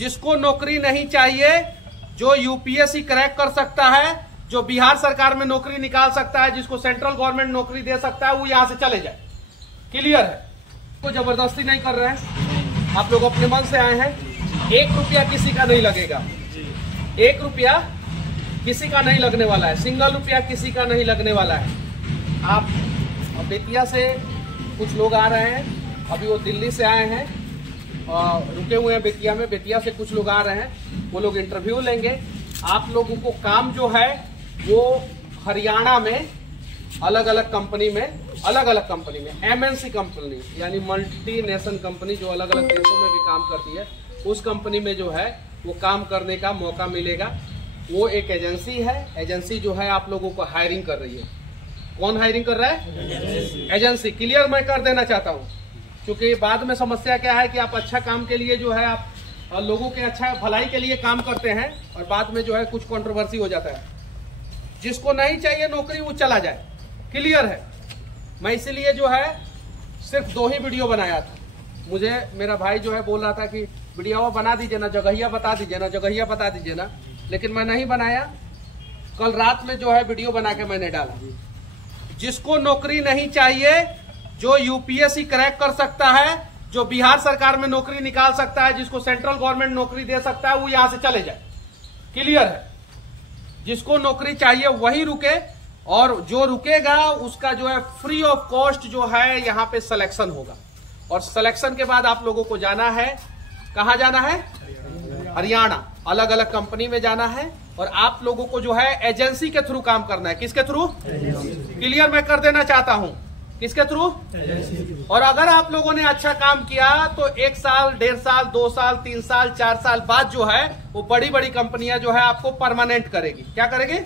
जिसको नौकरी नहीं चाहिए, जो यूपीएससी क्रैक कर सकता है, जो बिहार सरकार में नौकरी निकाल सकता है, जिसको सेंट्रल गवर्नमेंट नौकरी दे सकता है, वो यहां से चले जाए। क्लियर है? कोई जबरदस्ती नहीं कर रहे हैं, आप लोग अपने मन से आए हैं। 1 रुपया किसी का नहीं लगेगा, 1 रुपया किसी का नहीं लगने वाला है, सिंगल रुपया किसी का नहीं लगने वाला है। आप बेतिया से कुछ लोग आ रहे हैं, अभी वो दिल्ली से आए हैं और रुके हुए हैं बेतिया में। बेतिया से कुछ लोग आ रहे हैं, वो लोग इंटरव्यू लेंगे। आप लोगों को काम जो है वो हरियाणा में अलग अलग कंपनी में एमएनसी कंपनी यानी मल्टीनेशनल कंपनी जो अलग अलग देशों में भी काम करती है, उस कंपनी में जो है वो काम करने का मौका मिलेगा। वो एक एजेंसी है, एजेंसी जो है आप लोगों को हायरिंग कर रही है। कौन हायरिंग कर रहा है? एजेंसी। क्लियर मैं कर देना चाहता हूँ, क्योंकि बाद में समस्या क्या है कि आप अच्छा काम के लिए जो है आप लोगों के अच्छा भलाई के लिए काम करते हैं और बाद में जो है कुछ कंट्रोवर्सी हो जाता है। जिसको नहीं चाहिए नौकरी वो चला जाए। क्लियर है? मैं इसीलिए जो है सिर्फ 2 ही वीडियो बनाया था। मुझे मेरा भाई जो है बोल रहा था कि वीडियो बना दीजिए ना, जगहिया बता दीजिए ना, जगहिया बता दीजिए ना, लेकिन मैं नहीं बनाया। कल रात में जो है वीडियो बना के मैंने डाला। जिसको नौकरी नहीं चाहिए, जो यूपीएससी क्रैक कर सकता है, जो बिहार सरकार में नौकरी निकाल सकता है, जिसको सेंट्रल गवर्नमेंट नौकरी दे सकता है, वो यहां से चले जाए। क्लियर है? जिसको नौकरी चाहिए वही रुके, और जो रुकेगा उसका जो है फ्री ऑफ कॉस्ट जो है यहाँ पे सिलेक्शन होगा। और सिलेक्शन के बाद आप लोगों को जाना है, कहाँ जाना है? हरियाणा। अलग अलग कंपनी में जाना है और आप लोगों को जो है एजेंसी के थ्रू काम करना है। किसके थ्रू? क्लियर मैं कर देना चाहता हूं, किसके थ्रू? और अगर आप लोगों ने अच्छा काम किया तो 1 साल, 1.5 साल, 2 साल, 3 साल, 4 साल बाद जो है वो बड़ी बड़ी कंपनियां जो है आपको परमानेंट करेगी। क्या करेगी?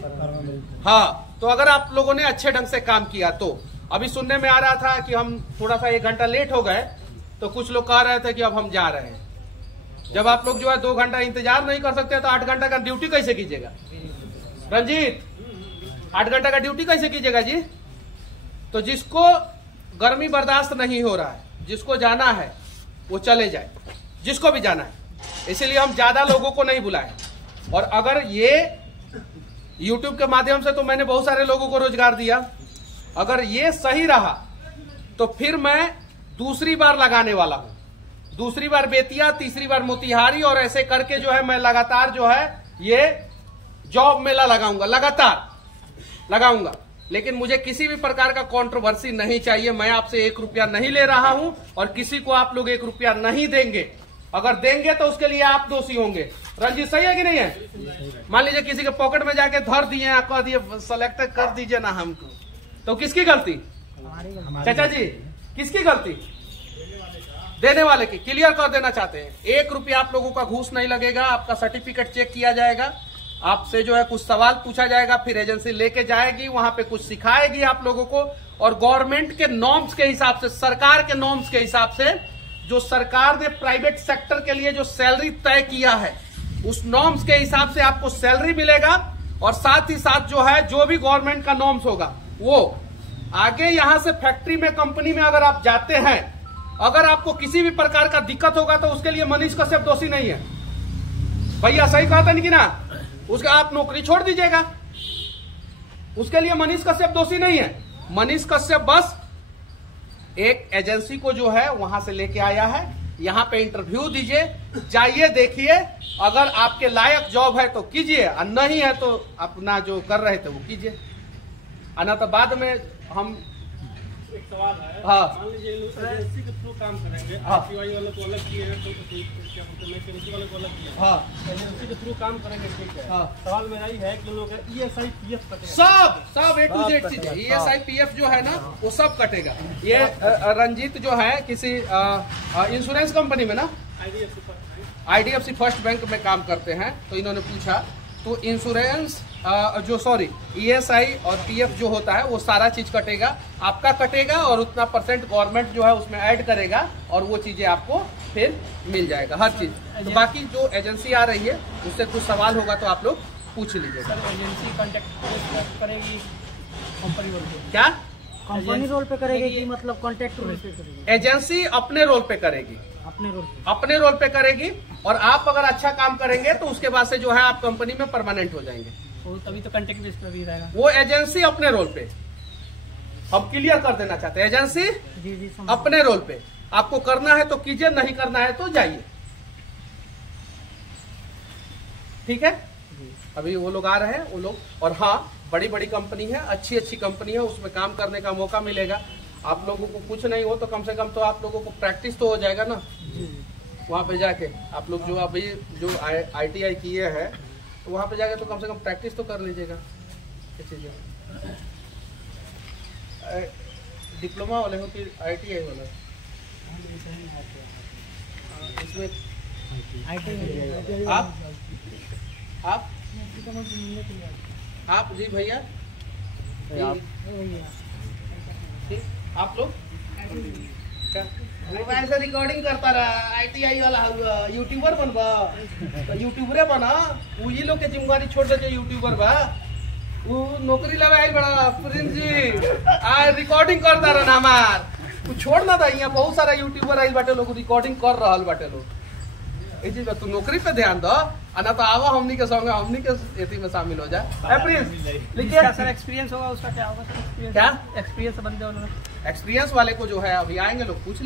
हाँ। तो अगर आप लोगों ने अच्छे ढंग से काम किया तो। अभी सुनने में आ रहा था कि हम थोड़ा सा 1 घंटा लेट हो गए, तो कुछ लोग कह रहे थे कि अब हम जा रहे हैं। जब आप लोग जो है 2 घंटा इंतजार नहीं कर सकते तो 8 घंटा का ड्यूटी कैसे कीजिएगा? रंजीत, 8 घंटा का ड्यूटी कैसे कीजिएगा जी? तो जिसको गर्मी बर्दाश्त नहीं हो रहा है, जिसको जाना है वो चले जाए, जिसको भी जाना है। इसलिए हम ज्यादा लोगों को नहीं बुलाए। और अगर ये YouTube के माध्यम से तो मैंने बहुत सारे लोगों को रोजगार दिया, अगर ये सही रहा तो फिर मैं दूसरी बार लगाने वाला हूं। दूसरी बार बेतिया, तीसरी बार मोतिहारी, और ऐसे करके जो है मैं लगातार जो है ये जॉब मेला लगाऊंगा, लगातार लगाऊंगा। लेकिन मुझे किसी भी प्रकार का कंट्रोवर्सी नहीं चाहिए। मैं आपसे 1 रुपया नहीं ले रहा हूं और किसी को आप लोग 1 रुपया नहीं देंगे। अगर देंगे तो उसके लिए आप दोषी होंगे। रंजीत, सही है कि नहीं है? मान लीजिए किसी के पॉकेट में जाके धर दिए, कह दिए सेलेक्ट कर दीजिए ना हमको, तो किसकी गलती? चाचा जी, किसकी गलती? देने वाले की। क्लियर कर देना चाहते हैं। 1 रुपया आप लोगों का घूस नहीं लगेगा। आपका सर्टिफिकेट चेक किया जाएगा, आपसे जो है कुछ सवाल पूछा जाएगा, फिर एजेंसी लेके जाएगी, वहां पे कुछ सिखाएगी आप लोगों को। और गवर्नमेंट के नॉर्म्स के हिसाब से, सरकार के नॉर्म्स के हिसाब से, जो सरकार ने प्राइवेट सेक्टर के लिए जो सैलरी तय किया है, उस नॉर्म्स के हिसाब से आपको सैलरी मिलेगा। और साथ ही साथ जो है जो भी गवर्नमेंट का नॉर्म्स होगा वो आगे यहां से फैक्ट्री में, कंपनी में अगर आप जाते हैं, अगर आपको किसी भी प्रकार का दिक्कत होगा तो उसके लिए मनीष कश्यप दोषी नहीं है। भैया सही कहा था नहीं कि ना? उसका आप नौकरी छोड़ दीजिएगा, उसके लिए मनीष कश्यप दोषी नहीं है। मनीष कश्यप बस एक एजेंसी को जो है वहां से लेके आया है। यहाँ पे इंटरव्यू दीजिए, जाइए, देखिए, अगर आपके लायक जॉब है तो कीजिए, और नहीं है तो अपना जो कर रहे थे वो कीजिए। आना तो बाद में हम एक सवाल है। हाँ। मान लीजिए एजेंसी के थ्रू काम करेंगे, हाँ। आरटीआई वाले को अलग किए हैं, क्या बोलते हैं, केमिस्ट्री वाले को अलग किए हैं। हाँ, एजेंसी के थ्रू काम करेंगे, ठीक है। हाँ। सवाल मेरा ही है कि लोग ESI PF कटेगा। सब A to Z चीजें, ESI PF जो है ना वो सब कटेगा। ये रंजीत जो है किसी इंश्योरेंस कंपनी में ना, IDFC फर्स्ट बैंक में काम करते हैं, तो इन्होंने पूछा तो इंश्योरेंस ESI और PF जो होता है वो सारा चीज कटेगा, आपका कटेगा, और उतना % गवर्नमेंट जो है उसमें ऐड करेगा और वो चीजें आपको फिर मिल जाएगा, हर चीज। तो बाकी जो एजेंसी आ रही है उससे कुछ सवाल होगा तो आप लोग पूछ लीजिएगा। सर एजेंसी कांटेक्ट करेगी कंपनी रोल पे? क्या कंपनी रोल पे करेगी कि मतलब कॉन्ट्रैक्ट रोल पे करेगी? एजेंसी अपने रोल पे करेगी, अपने रोल पे। अपने रोल पे करेगी। और आप अगर अच्छा काम करेंगे तो उसके बाद से जो है आप कंपनी में परमानेंट हो जाएंगे। वो तभी तो कॉन्टेक्ट बेस पर भी रहेगा। वो एजेंसी अपने रोल पे, हम क्लियर कर देना चाहते हैं, एजेंसी जी जी समझ अपने रोल पे, आपको करना है तो कीजिए, नहीं करना है तो जाइए। ठीक है, अभी वो लोग आ रहे हैं वो लोग, और हाँ बड़ी बड़ी कंपनी है, अच्छी अच्छी कंपनी है, उसमें काम करने का मौका मिलेगा। आप लोगों को कुछ नहीं हो तो कम से कम तो आप लोगों को प्रैक्टिस तो हो जाएगा ना वहाँ पे जाके। आप लोग जो अभी जो ITI किए हैं तो वहाँ पे जाके तो कम से कम प्रैक्टिस तो कर लीजिएगा ये चीजें। डिप्लोमा वाले हो कि ITI वाला? इसमें आप जी भैया, ठीक, आप लोग क्या मोबाइल से रिकॉर्डिंग करता रहा, ITI वाला यूट्यूबर बनबा, यूट्यूबरे बना, वही लोग के जिम्मेदारी छोड़ दे जो यूट्यूबर बा, वो नौकरी लगाई बड़ा प्रिंस जी आ रिकॉर्डिंग करता रहा ना हमार, तू छोड़ ना था, यहाँ बहुत सारा यूट्यूबर आई बाटे लोग रिकॉर्डिंग कर रहा बाटे लोग। तू नौकरी पे ध्यान दो, ना तो आवा हमनी के संग, हमनी के एथी में शामिल हो जाए। प्रिंस लिखिए सर एक्सपीरियंस होगा उसका क्या होगा सर? क्या एक्सपीरियंस बंदे वालों एक्सपीरियंस वाले को जो है अभी आएंगे लोग पूछ